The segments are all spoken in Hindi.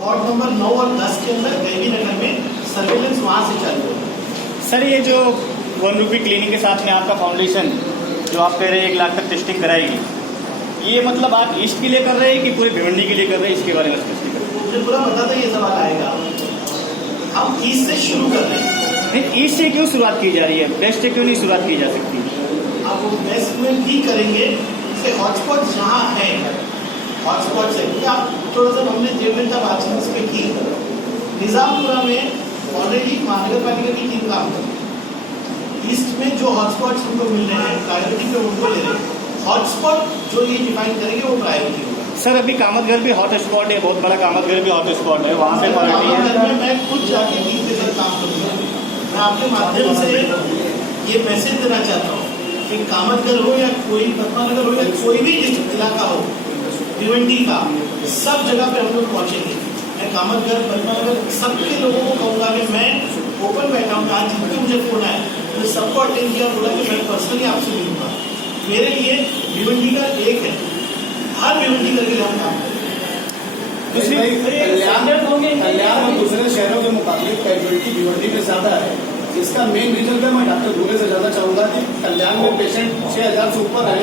वार्ड नंबर 9 और 10 के अंदर देवी नगर में सर्वेलेंस वहाँ से चालू है। सर ये जो 1 रुपी क्लिनिक के साथ में आपका फाउंडेशन जो आप कह रहे हैं 1 लाख तक टेस्टिंग कराएगी, ये मतलब आप ईस्ट के लिए कर रहे हैं कि पूरी भिवंडी के लिए कर रहे हैं, इसके बारे में स्पष्टीकरण करें। मुझे पूरा पता था ये सवाल आएगा। हम ईस्ट से शुरू कर रहे हैं। नहीं, ईस्ट से क्यों शुरुआत की जा रही है, वेस्ट से क्यों नहीं शुरुआत की जा सकती? अब वो वेस्ट में भी करेंगे, इससे हॉटस्पॉट जहाँ है हॉटस्पॉट से क्या थोड़ा सा हमने 1.5 घंटा बातचीत इस पर की। निजामपुरा में ऑलरेडी महानगर पालिका की टीम काम कर रही है। ईस्ट में जो हॉटस्पॉट्स उनको मिल रहे हैं प्रायोरिटी पे उनको ले रहे हैं। हॉटस्पॉट जो ये डिफाइन करेंगे वो प्रायोरिटी होगा। सर अभी कामतघर भी हॉट स्पॉट है, बहुत बड़ा कामतघर भी हॉट स्पॉट है, वहाँ पे प्रायोरिटी है। मैं खुद जाके टीम के साथ काम करूँगा। मैं आपके माध्यम से ये मैसेज देना चाहता हूँ कि कामतघर हो या कोई पद्मानगर हो या कोई भी इलाका हो भिवंडी का, सब जगह पे हम लोग पहुँचेंगे। मैं कामतघर पद्मानगर सबके लोगों को कहूँगा कि मैं ओपन बैठा हूँ। आज जितने मुझे फोन आए तो सबको अटेंड किया, बोला कि मैं पर्सनली आपसे मिलूंगा। मेरे लिए भिवंडी का एक है, हर भिवंडी करके हम काम करें। कल्याण में दूसरे शहरों के मुकाबले कैजुअलिटी भिवंडी में ज्यादा है। इसका मेन रीजन मैं डॉक्टर भूले से ज्यादा चाहूंगा कि कल्याण में पेशेंट 6000 से ऊपर है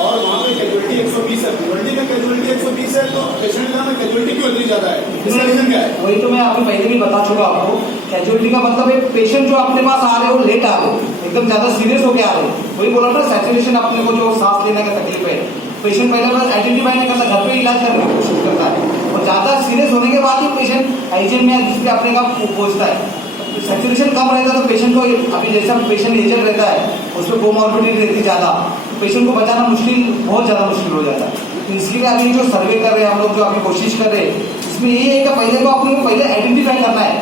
और वहाँ पे कैजुअलिटी 120 है। भिवंडी में कैजुअलिटी 120 है तो पेशेंट का में कैजुअलिटी क्यों इतनी ज्यादा है, इसका रीजन क्या है? वही तो मैं आपको पहले भी बता चुका आपको। कैजुअलिटी का मतलब है पेशेंट जो अपने पास आ रहे हो लेट आ रहे, एकदम ज्यादा सीरियस होके आ रहे। वही बोला था सैचुरेशन अपने को जो सांस लेने का तकलीफ है, पेशेंट पहले बस आइडेंटिफाई नहीं करता, घर पे इलाज करने की कोशिश करता है और ज्यादा सीरियस होने के बाद ही पेशेंट आईजीएम में जिसपे अपने का पहुंचता है। सैचुरेशन कम रहता है तो पेशेंट को अभी जैसा पेशेंट एजेड रहता है उसमें कोमॉर्बिडिटी रहती ज्यादा, तो पेशेंट को बचाना मुश्किल, बहुत ज्यादा मुश्किल हो जाता है। तो इसलिए अभी जो सर्वे कर रहे हैं हम लोग, जो अभी कोशिश कर रहे हैं, इसमें ये है कि पहले को अपने को पहले आइडेंटिफाई करना है।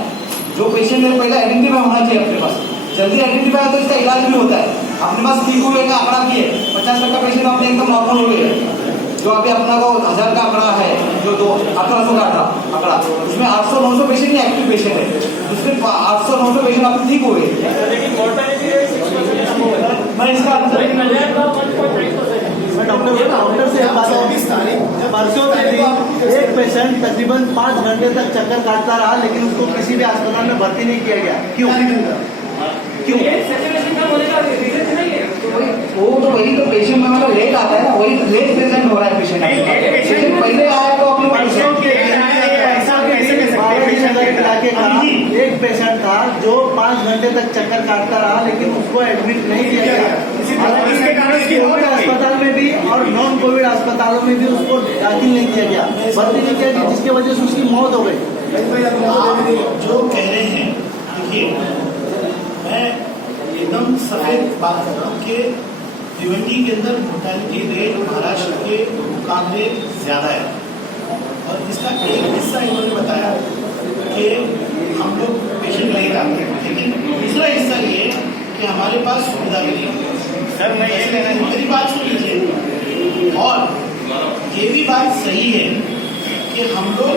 जो पेशेंट है पहले आइडेंटिफाई होना चाहिए अपने पास, जल्दी आइडेंटिफाई हो तो इसका इलाज भी होता है। अपने पास ठीक हुए का आंकड़ा भी है, 50% पेशेंट अपने एकदम नॉर्मल हो गए। जो अभी अपना को 1000 का आंकड़ा है, जो 1800 का आंकड़ा, उसमें 800-900 पेशेंट ही एक्टिव पेशेंट है, उसमें 800-900 पेशेंट अपने ठीक हो गए। मैं इसका डॉक्टर से परसों एक पेशेंट तकरीबन 5 घंटे तक चक्कर काटता रहा लेकिन उसको किसी भी अस्पताल में भर्ती नहीं किया गया। क्यों? वो तो वही तो पेशेंट हमारा लेट आता है ना, वही लेट प्रेजेंट हो रहा है पेशेंट। पेशेंट पहले आया तो अपने इलाके का एक पेशेंट था जो 5 घंटे तक चक्कर काटता रहा लेकिन उसको एडमिट नहीं किया गया। कोविड अस्पताल में भी और नॉन कोविड अस्पतालों में भी उसको दाखिल नहीं किया गया, भर्ती नहीं किया गया, जिसकी वजह से उसकी मौत हो गई। जो कह रहे हैं, देखिए मैं एकदम सफेद बात कर रहा हूँ कि भिवंडी के अंदर मोर्टेलिटी रेट महाराष्ट्र के मुकाबले ज्यादा है और इसका एक हिस्सा इन्होंने बताया कि हम लोग पेशेंट लेकर आते हैं, लेकिन दूसरा हिस्सा ये कि हमारे पास सुविधा भी नहीं है। सर मैं ये कहना हूँ, मेरी बात सुन लीजिए। और ये भी बात सही है कि हम लोग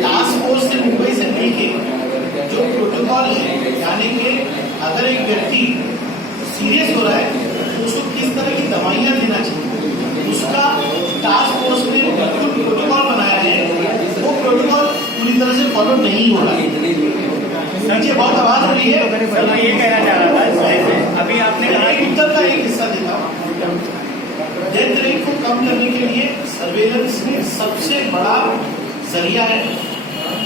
टास्क फोर्स से मुंबई से मिलकर जो प्रोटोकॉल है, यानी कि अगर एक व्यक्ति सीरियस हो रहा है तो उसको किस तरह की दवाइयाँ देना चाहिए, उसका टास्क फोर्स ने बिल्कुल प्रोटोकॉल बनाया है। वो प्रोटोकॉल पूरी तरह से फॉलो नहीं हो रहा है। नीचे बहुत आवाज हो रही है। सर मैं ये कहना चाह रहा था, अभी आपने कहा कि उत्तर का एक हिस्सा देता हूँ। डेथ रेट को कम करने के लिए सर्वेलेंस में सबसे बड़ा जरिया है।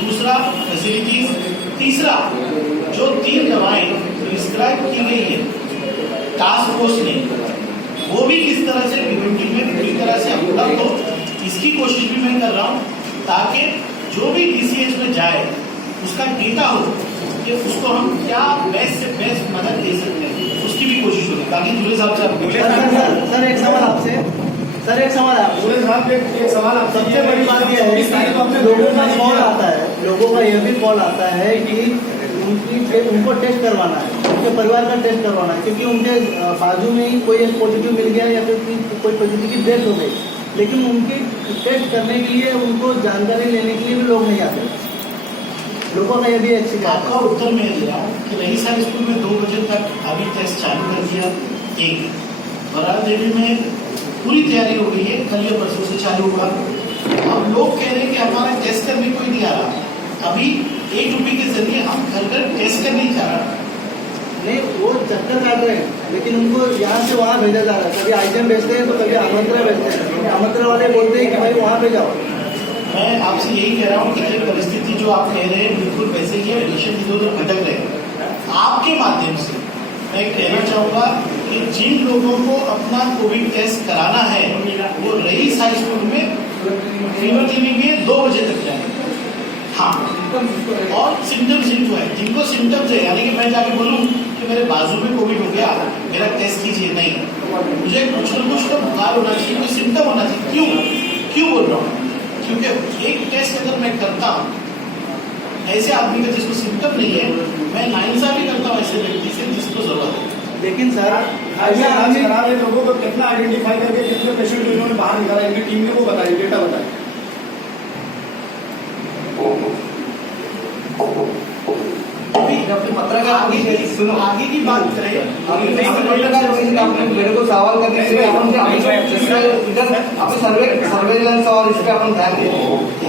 दूसरा फैसिलिटीज, तीसरा जो 3 दवाएं प्रिस्क्राइब की गई है टास्क फोर्स ने, वो भी किस तरह से भिवंडी में पूरी तरह से उपलब्ध हो, इसकी कोशिश भी मैं कर रहा हूँ ताकि जो भी डीसीएच में जाए उसका डेटा हो कि उसको हम क्या बेस्ट से बेस्ट मदद दे सकते हैं, उसकी भी कोशिश होगी। बाकी दूल्हे साहब से सर एक सवाल आपसे, एक सवाल आप सबसे बड़ी बात यह है कि लोगों का कॉल आता है, लोगों का यह भी कॉल आता है कि उनको टेस्ट करवाना है, उनके परिवार का टेस्ट करवाना है, क्योंकि उनके बाजू में ही कोई एक पॉजिटिव मिल गया या फिर कोई पॉजिटिव की डेथ हो गई, लेकिन उनकी टेस्ट करने के लिए उनको जानकारी लेने के लिए भी लोग नहीं आते। लोगों का ये भी एक शिकायत। आपका उत्तर मैं दे रहा हूँ कि रईसा स्कूल में 2 बजे तक अभी टेस्ट चालू कर दिया। एक बराल देवी में पूरी तैयारी हो गई है, कल या परसों से चालू होगा। अब लोग कह रहे हैं कि हमारा टेस्ट करने कोई नहीं आ रहा। रहे हैं, लेकिन उनको यहाँ से वहाँ भेजा जा रहा है। कभी आईजीएम भेजते हैं तो कभी आमंत्रण भेजते हैं। आमंत्रण वाले बोलते हैं कि भाई वहाँ पे जाओ। मैं आपसे यही कह रहा हूँ कि ये परिस्थिति जो आप कह रहे हैं बिल्कुल वैसे ही है, पेशेंट इधर उधर भटक रहे हैं। आपके माध्यम से मैं कहना चाहूंगा कि जिन लोगों को अपना कोविड टेस्ट कराना है वो रईस हाई स्कूल में फीवर क्लिनिक में 2 बजे तक जाए। हाँ, और सिम्टम्स जिनको है, जिनको सिम्टम्स है, यानी कि मैं जाके बोलूँ कि मेरे बाजू में कोविड हो गया, मेरा टेस्ट कीजिए, नहीं, मुझे कुछ न कुछ तो बुखार होना चाहिए, कोई सिम्टम होना चाहिए। क्यों बोल रहा हूँ? क्योंकि एक टेस्ट अगर मैं करता हूँ ऐसे आदमी का जिसको सिम्टम नहीं है, मैं नाइंसाफी करता हूँ ऐसे व्यक्ति से जिसको जरूरत है। लेकिन सर आईजीएम करा रहे लोगों को कितना आइडेंटिफाई करके कितने पेशेंट इन्होंने बाहर निकाला, इनकी टीम ने वो बताइए, डेटा बताइए। आगे की बात करें, आपने मेरे को सवाल करने से अपने सर्वेलेंस और इस पे अपन ध्यान दें।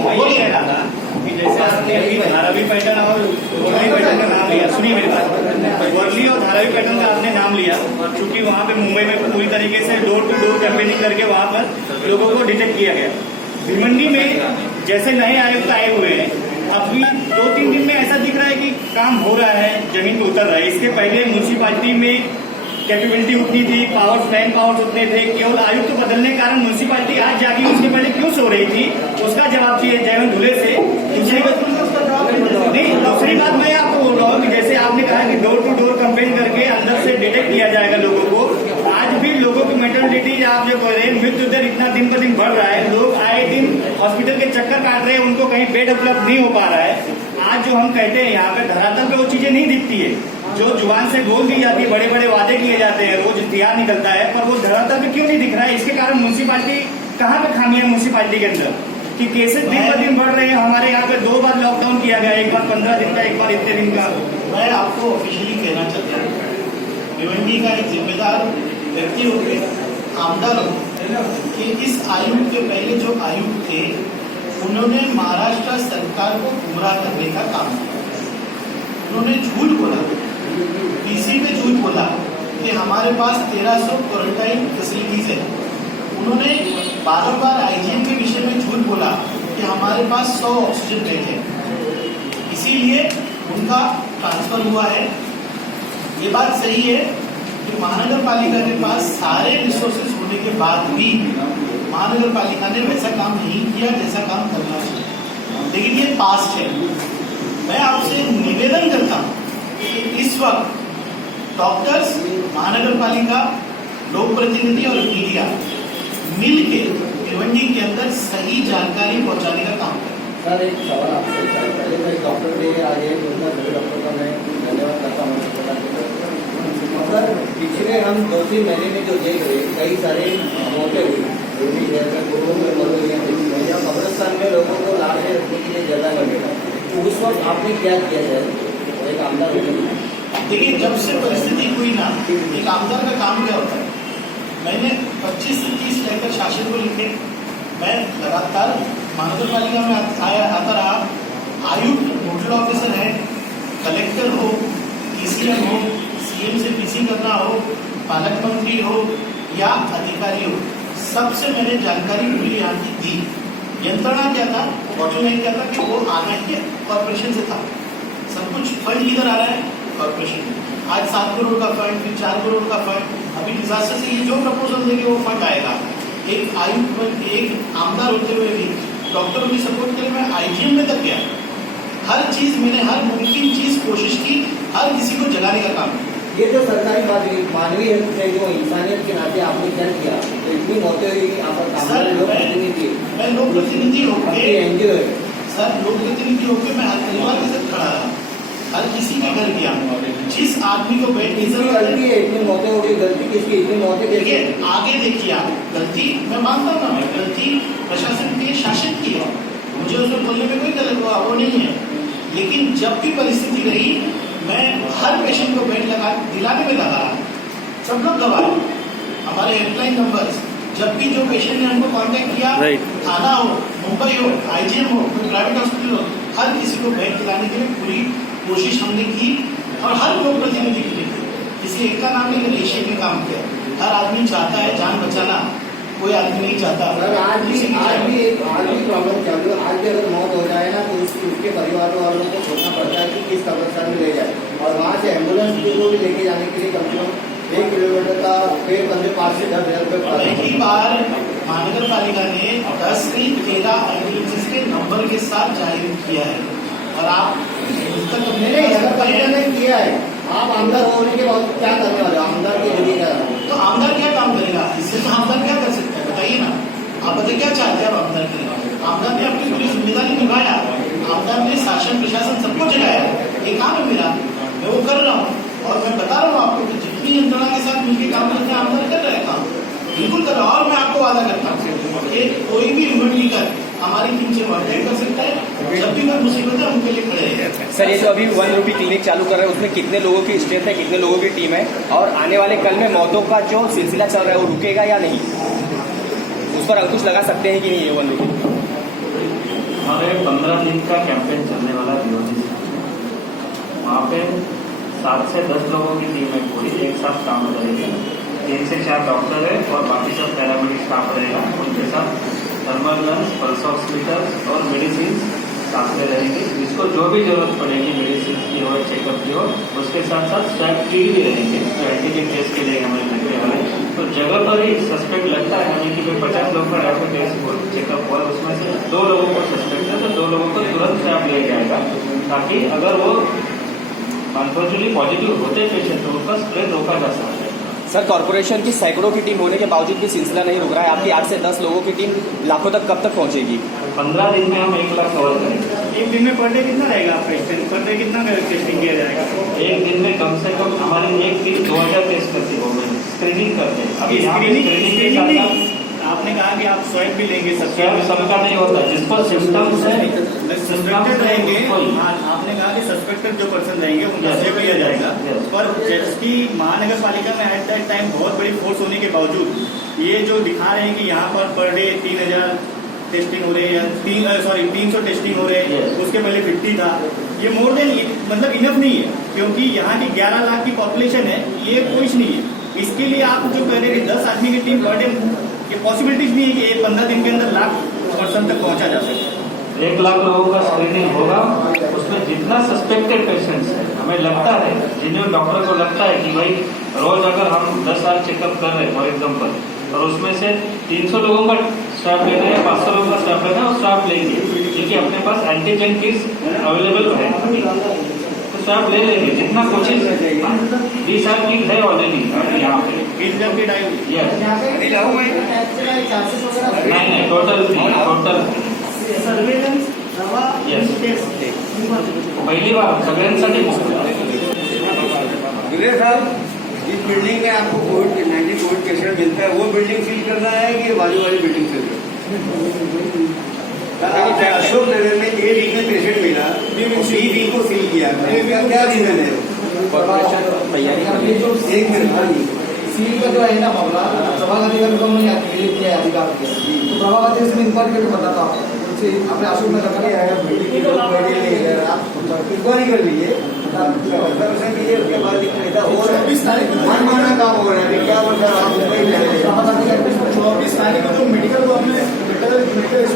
वही कह रहा था कि जैसे आपने अभी धारावी पैटर्न और वर्ली पैटर्न का नाम लिया, सुनिए मेरी बात, वर्ली और धारावी पैटर्न का आपने नाम लिया, क्योंकि वहाँ पे मुंबई में पूरी तरीके से डोर टू डोर कैंपेनिंग करके वहाँ पर लोगों को डिटेक्ट किया गया। भिवंडी में जैसे नए आयुक्त आए हुए हैं, अभी 2-3 दिन में ऐसा दिख रहा है कि काम हो रहा है, जमीन पे उतर रहा है। इसके पहले म्यूनसिपालिटी में कैपेबिलिटी उतनी थी, मैन पावर्स उतने थे, केवल आयुक्त तो बदलने के कारण म्यूनसिपालिटी आज जागी उसके पहले क्यों सो रही थी, उसका जवाब चाहिए जयवंत धुले से। दूसरी बात मैं आपको बोल रहा हूँ कि जैसे आपने कहा कि डोर टू डोर कंपेन करके अंदर से डिटेक्ट किया जाएगा लोगों को, आज भी लोगों की मेंटलिटी आप जो कह रहे हैं, मृत्यु दर इतना दिन पर दिन बढ़ रहा है, लोग आए दिन हॉस्पिटल के चक्कर काट रहे हैं, उनको कहीं बेड उपलब्ध नहीं हो पा रहा है। आज जो हम कहते हैं यहाँ पे धरातल पे वो चीजें नहीं दिखती है, जो जुबान से बोल दी जाती है, बड़े बड़े वादे किए जाते हैं, रोज इश्तिहार निकलता है, पर वो धरातल पे क्यों नहीं दिख रहा है? इसके कारण म्यूनसिपालिटी कहाँ पे खामी है म्यूनसिपालिटी के अंदर कि केसेस दिन पर दिन बढ़ रहे हैं। हमारे यहाँ पे 2 बार लॉकडाउन किया गया, एक बार 15 दिन का, एक बार इतने दिन का। मैं आपको ऑफिशियली कहना चाहता हूँ, भिवंडी का एक जिम्मेदार व्यक्ति होकर आमदार हो कि इस आयुक्त के पहले जो आयुक्त थे उन्होंने महाराष्ट्र सरकार को गुमराह करने का काम किया। उन्होंने झूठ बोला, पीसी पे झूठ बोला कि हमारे पास 1300 क्वारंटाइन फैसिलिटीज है। उन्होंने बार आईजीएम के विषय में झूठ बोला कि हमारे पास 100 ऑक्सीजन बेड है, इसीलिए उनका ट्रांसफर हुआ है। ये बात सही है कि महानगर पालिका के पास सारे रिसोर्सेज होने के बाद भी महानगर पालिका ने वैसा काम नहीं किया जैसा काम करना चाहिए, लेकिन ये पास्ट है। मैं आपसे निवेदन करता हूँ कि इस वक्त डॉक्टर्स, महानगर पालिका, लोक प्रतिनिधि और मीडिया मिलके भिवंडी के अंदर सही जानकारी पहुंचाने का काम करें। सर एक सवाल आपसे, पहले मैं डॉक्टर के आगे सभी डॉक्टर का मैं धन्यवाद करता हूँ। सर पिछले हम 2-3 महीने में जो देख रहे कई सारे मौतें हुई, कब्रिस्तान में लोगों को लाने रखने के लिए जगह नहीं मिला, तो उस वक्त आपने क्या किया जाए एक आमदार होने? देखिए, जब से परिस्थिति हुई ना, एक आमदार का काम क्या होता है, मैंने 25 से 30 लेकर शासन को लिखे, मैं लगातार महानगर पालिका में आता रहा। आयुक्त नोडल ऑफिसर है, कलेक्टर हो, डीसीएम हो, सीएम से पीसी करना हो, पालक मंत्री हो या अधिकारी हो, सबसे मैंने जानकारी पूरी यहाँ की दी। यंत्रणा क्या था, बॉटलनेक क्या था कि वो आना ही कॉर्पोरेशन से था। सब कुछ फंड किधर आ रहा है, कॉर्पोरेशन। आज 7 करोड़ का फंड, फिर 4 करोड़ का फंड, अभी डिजास्टर से ये जो प्रपोजल देंगे वो फंड आएगा। एक आयुक्त, एक आमदार होते हुए भी डॉक्टरों की सपोर्ट के लिए मैं आईजीएम में तक गया। हर चीज मैंने, हर मुमकिन चीज कोशिश की, हर किसी को जगाने का काम किया। ये जो सरकारी मानवीय है, जो इंसानियत के नाते आपने क्या किया, तो इतनी मौतें हुई, आप लोक प्रतिनिधि, मैं लोक प्रतिनिधि होकर एनजीओ है सर, लोक प्रतिनिधि होकर मैं हर परिवार के साथ खड़ा रहा, हर किसी के घर गया, जिस आदमी को बेड की जरूरत गलती है, इतनी मौतें हो गई, गलती किसकी, इतनी मौतें देखिए। आगे देखिए, आप गलती मैं मानता हूँ ना, गलती प्रशासन की, शासन की है, मुझे उसमें बोलने में कोई गलत हुआ वो नहीं है, लेकिन जब भी परिस्थिति रही मैं हर पेशेंट को बेड दिलाने में लगा। सब लोग गवाह, हमारे हेल्पलाइन नंबर्स, जब भी जो पेशेंट ने हमको कांटेक्ट किया, थाना हो, मुंबई हो, आईजीएम हो, प्राइवेट हॉस्पिटल हो, हर किसी को बेड दिलाने के लिए पूरी कोशिश हमने की और हर लोक प्रतिनिधि के लिए। किसी एक का नाम नहीं है, एशिया में काम किया। हर आदमी चाहता है जान बचाना, कोई आदमी नहीं चाहता। सर आज भी प्रॉब्लम क्या हुई, आज भी अगर मौत हो जाए ना तो उसके परिवार वालों को सोचना पड़ता है कि किस कब्रिस्तान में ले जाए, और वहाँ से एम्बुलेंस को भी लेके जाने के लिए कम से कम 1 किलोमीटर का पेड़ बंदे 5 से 10 हज़ार पहली बार महानगर पालिका ने 10 से 13 एम्बुलेंसेज के नंबर के साथ जारी किया है, और आप ने किया है। आप आमदार होने के बाद क्या करने वाले, आमदार की जगह क्या है? तो आमदार क्या काम करेगा, इससे तो आमदार क्या कर सकता है, बताइए ना। आप बताइए क्या चाहते हैं आप आमदार करेगा? आमदार ने अपनी पूरी जिम्मेदारी निभाया, आमदार ने शासन प्रशासन सबको जगाया, ये काम है मेरा, मैं वो कर रहा हूँ। और मैं बता रहा हूँ आपको कि जितनी यंत्रणा के साथ मिलकर काम करते हैं आमदार कर रहे हैं काम, बिल्कुल कर रहा हूँ। और मैं आपको वादा करता हूँ कि कोई भी यूनिट लीकर हमारी टीम से कॉन्टेक्ट कर सकता है, जब भी कोई मुसीबत है उनके लिए खड़े हैं। सर ये जो अभी 1 रुपी क्लिनिक चालू कर रहे हैं उसमें कितने लोगों की स्ट्रेंथ है, कितने लोगों की टीम है, और आने वाले कल में मौतों का जो सिलसिला चल रहा है वो रुकेगा या नहीं, उस पर अंकुश लगा सकते हैं कि नहीं ये 1 रुपी? हमारे 15 दिन का कैंपेन चलने वाला बीओडी से, वहाँ पे 7 से 10 लोगों की टीम है पूरी, एक साथ काम करेगी। 3 से 4 डॉक्टर है और बाकी सब पैरामेडिक स्टाफ रहेगा, उनके साथ थर्मल गन्स, पल्स ऑक्सीमीटर्स और मेडिसिन साथ में रहेंगी। जिसको जो भी जरूरत पड़ेगी मेडिसिन की हो, चेकअप की हो, उसके साथ साथ स्वैब किट भी रहेंगे जो एंटीजन टेस्ट के लिए हमें लगने वाले। तो जगह पर ही सस्पेक्ट लगता है हमें कि 50 लोगों का रैपिड टेस्ट चेकअप हुआ, उसमें से 2 लोगों को सस्पेक्ट है तो 2 लोगों को तुरंत स्वैब लिया जाएगा, ताकि अगर वो अनफॉर्चुनेटली पॉजिटिव होते पेशेंट तो उसका स्प्रेड रोका जा सकता है। सर कॉर्पोरेशन की सैकड़ों की टीम होने के बावजूद भी सिलसिला नहीं रुक रहा है, आपकी 8 से 10 लोगों की टीम लाखों तक कब तक पहुंचेगी? 15 दिन में हम 1 लाख कवर करेंगे। एक दिन में पर डे कितना रहेगा आपका स्ट्रेंथ, पर डे कितना टेस्टिंग किया जाएगा? एक दिन में कम से कम हमारी एक टीम 2000 टेस्ट करती है, वो स्क्रीनिंग करते हैं। अभी स्क्रीनिंग नहीं, आपने कहा कि आप स्वैब भी लेंगे, सबका नहीं होता, जिसको सिम्टम्स है सस्पेक्टेड रहेंगे। आपने कहा कि सस्पेक्टेड जो पर्सन रहेंगे उनका स्वैब लिया जाएगा, पर जबकि महानगर पालिका में एट दैट टाइम बहुत बड़ी फोर्स होने के बावजूद ये जो दिखा रहे हैं कि यहाँ पर डे 3000 टेस्टिंग हो रहे हैं, 300 टेस्टिंग हो रहे हैं, उसके पहले 50 था, ये मोर देन मतलब इनफ नहीं है, क्योंकि यहाँ की 11 लाख की पॉपुलेशन है, ये कुछ नहीं है। इसके लिए आप जो कह रहे हैं 10 आदमी की टीम पर डे, ये पॉसिबिलिटीज नहीं है कि 15 दिन के अंदर लाख पर्सन तक पहुंचा जा सके। 1 लाख लोगों का स्क्रीनिंग होगा, उसमें जितना सस्पेक्टेड पेशेंट्स है, हमें लगता है जिन्हें डॉक्टर को लगता है कि भाई रोज अगर हम 10 साल चेकअप कर रहे हैं फॉर एग्जाम्पल, और उसमें से 300 लोगों का स्वैब लेना है, 500 लोगों का स्वैब लेना है, और स्वैब लेंगे क्योंकि अपने पास एंटीजन किट्स अवेलेबल है, तो स्वैब ले लेंगे जितना कोशिश। 20 साल किट है ऑलरेडी यहाँ पे, 20,000 की डाई नहीं टोटल सर्वेलेंस दवा पहिली बार सगळ्यांसाठी विजय साहब, जिस बिल्डिंग में आपको कोविड पेशेंट मिलता है वो बिल्डिंग सील करना है कि बाजू वाली बिल्डिंग सील करना? अशोक नगर में A वीक में पेशेंट मिला, B वीक को सील किया, क्या रीजन है? एक मिनट, सील का जो है ना मामला प्रभागाती का निगम ने किया है अधिकार किया, तो प्रभागाती इसमें इंक्वायरी करके बताता हूँ अपने अशोक नगर इंक्वायरी कर लीजिए, उसके बाद मनमाना काम हो रहा है, क्या बोल रहा है? 24 तारीख को जो मेडिकल को हमने